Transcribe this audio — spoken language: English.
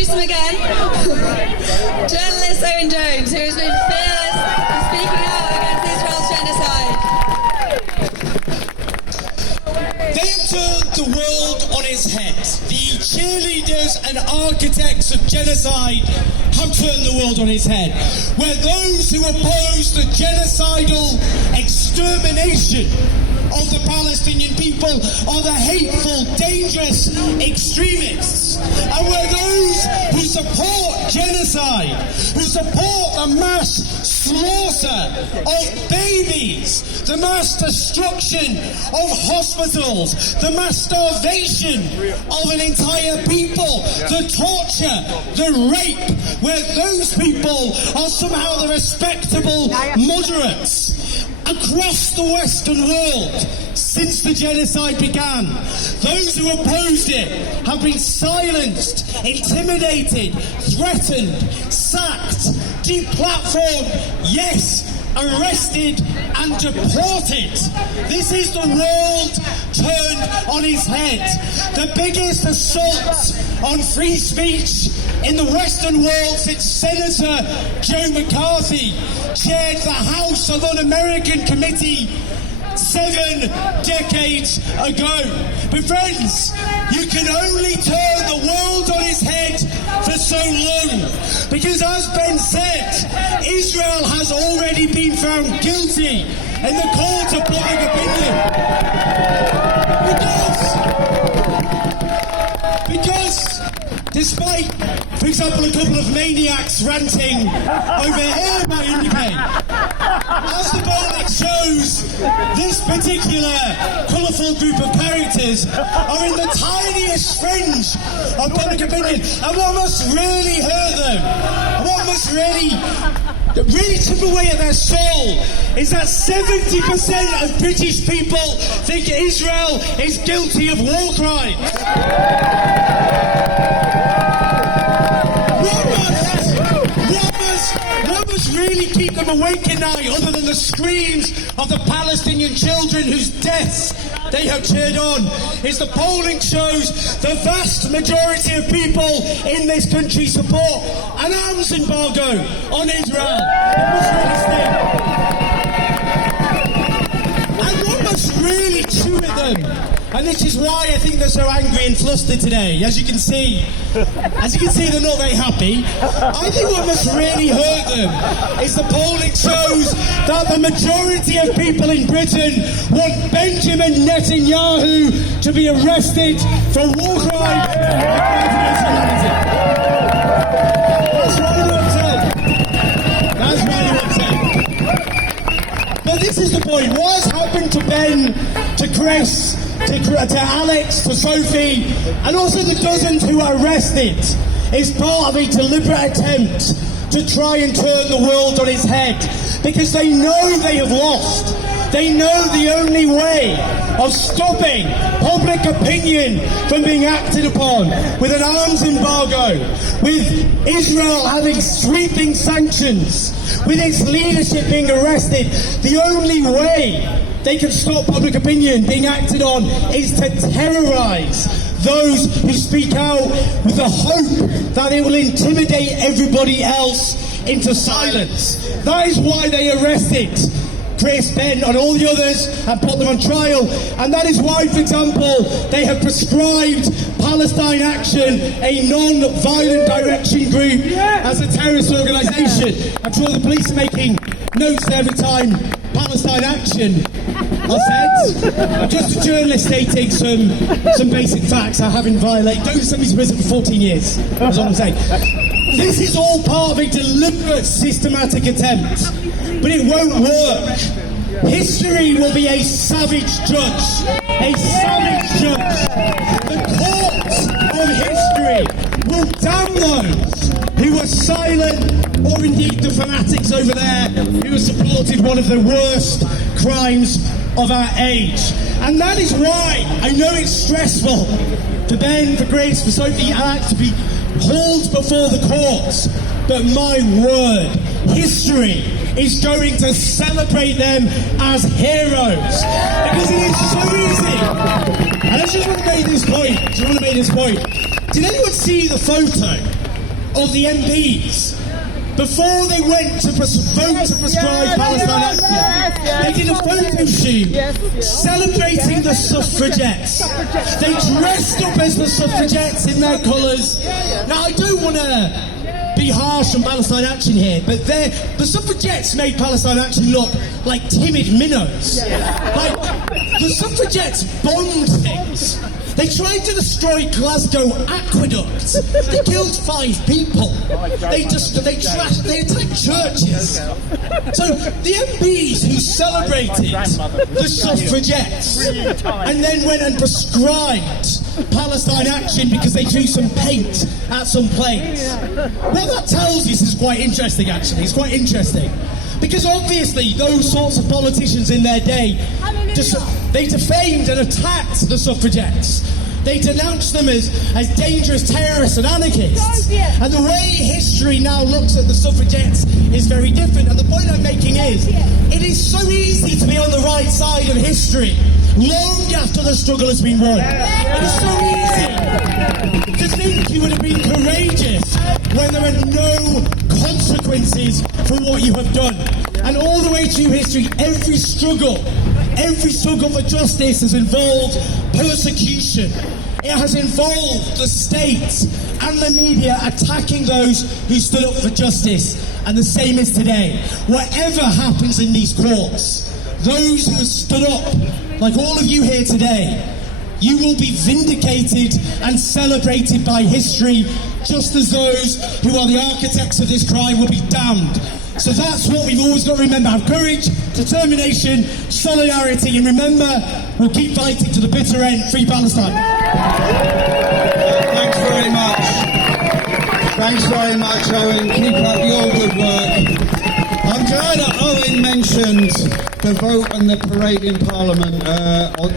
introduce him again. Journalist Owen Jones, who has been fearless in speaking out against Israel's genocide. They have turned the world on its head. The cheerleaders and architects of genocide have turned the world on its head. Where those who oppose the genocidal extermination of the Palestinian people are the hateful, dangerous extremists. And where those who support genocide, who support the mass slaughter of babies, the mass destruction of hospitals, the mass starvation of an entire people, the torture, the rape, where those people are somehow the respectable moderates. Across the Western world, since the genocide began, those who opposed it have been silenced, intimidated, threatened, sacked, deplatformed, yes, arrested and deported. This is the world turned on its head. The biggest assault on free speech in the Western world since Senator Joe McCarthy chaired the House of Un-American Committee 7 decades ago. But friends, you can only turn the world on its head for so long. Because as Ben said, Israel has already been found guilty in the court of public opinion. Because despite, for example, a couple of maniacs ranting over here might indicate, as the verdict shows, this particular colourful group of characters are in the tiniest fringe of public opinion. And what must really hurt them, what must really chip away at their soul, is that 70% of British people think Israel is guilty of war crimes. What must really keep them awake at night, other than the screams of the Palestinian children whose deaths they have cheered on, is the polling shows the vast majority of people in this country support an arms embargo on Israel. It must really sting. And what must really chew at them, and this is why I think they're so angry and flustered today. As you can see, they're not very happy. I think what must really hurt them is the polling shows that the majority of people in Britain want Benjamin Netanyahu to be arrested for war crimes against humanity. That's right, But this is the point. What has happened to Ben, to Chris, to Alex, to Sophie, and also the dozens who are arrested, is part of a deliberate attempt to try and turn the world on its head, because they know they have lost. They know the only way of stopping public opinion from being acted upon with an arms embargo, with Israel having sweeping sanctions, with its leadership being arrested, the only way they can stop public opinion being acted on is to terrorise those who speak out with the hope that it will intimidate everybody else into silence. That is why they arrested Chris, Ben and all the others and put them on trial. And that is why, for example, they have prescribed Palestine Action, a non-violent direction group, as a terrorist organisation. I'm sure the police are making notes every time Palestine Action are said. I'm just a journalist stating some basic facts I haven't violated. Don't send me to prison for 14 years. That's all I'm saying. This is all part of a deliberate, systematic attempt, but it won't work. History will be a savage judge. A savage judge. The courts of history will damn those who were silent, or indeed the fanatics over there who have supported one of the worst crimes of our age. And that is why I know it's stressful for Ben, for Grace, for Sophie, to be hauled before the courts, but my word, history is going to celebrate them as heroes, because it is so easy. And I just want to make this point. Did anyone see the photo of the MPs, before they went to vote to prescribe Palestine action, they did a photo shoot celebrating the suffragettes. They dressed up as the suffragettes in their colours. Now, I don't want to be harsh on Palestine Action here, but the suffragettes made Palestine Action look like timid minnows. Like, the suffragettes bombed things. They tried to destroy Glasgow Aqueduct. They killed 5 people. They attacked churches. So the MPs who celebrated the suffragettes and then went and prescribed Palestine Action because they threw some paint at some planes. What that tells you is quite interesting, actually. It's quite interesting. Because obviously those sorts of politicians in their day, they defamed and attacked the suffragettes. They denounced them as dangerous terrorists and anarchists. And the way history now looks at the suffragettes is very different. And the point I'm making is, it is so easy to be on the right side of history long after the struggle has been won. It is so easy to think you would have been courageous when there are no consequences for what you have done. And all the way through history, every struggle for justice has involved persecution. It has involved the state and the media attacking those who stood up for justice. And the same is today. Whatever happens in these courts, those who have stood up, like all of you here today, you will be vindicated and celebrated by history, just as those who are the architects of this crime will be damned. So that's what we've always got to remember. Have courage, determination, solidarity, and remember, we'll keep fighting to the bitter end. Free Palestine. Thanks very much. Thanks very much, Owen. Keep up your good work. I'm glad that Owen mentioned the vote and the parade in Parliament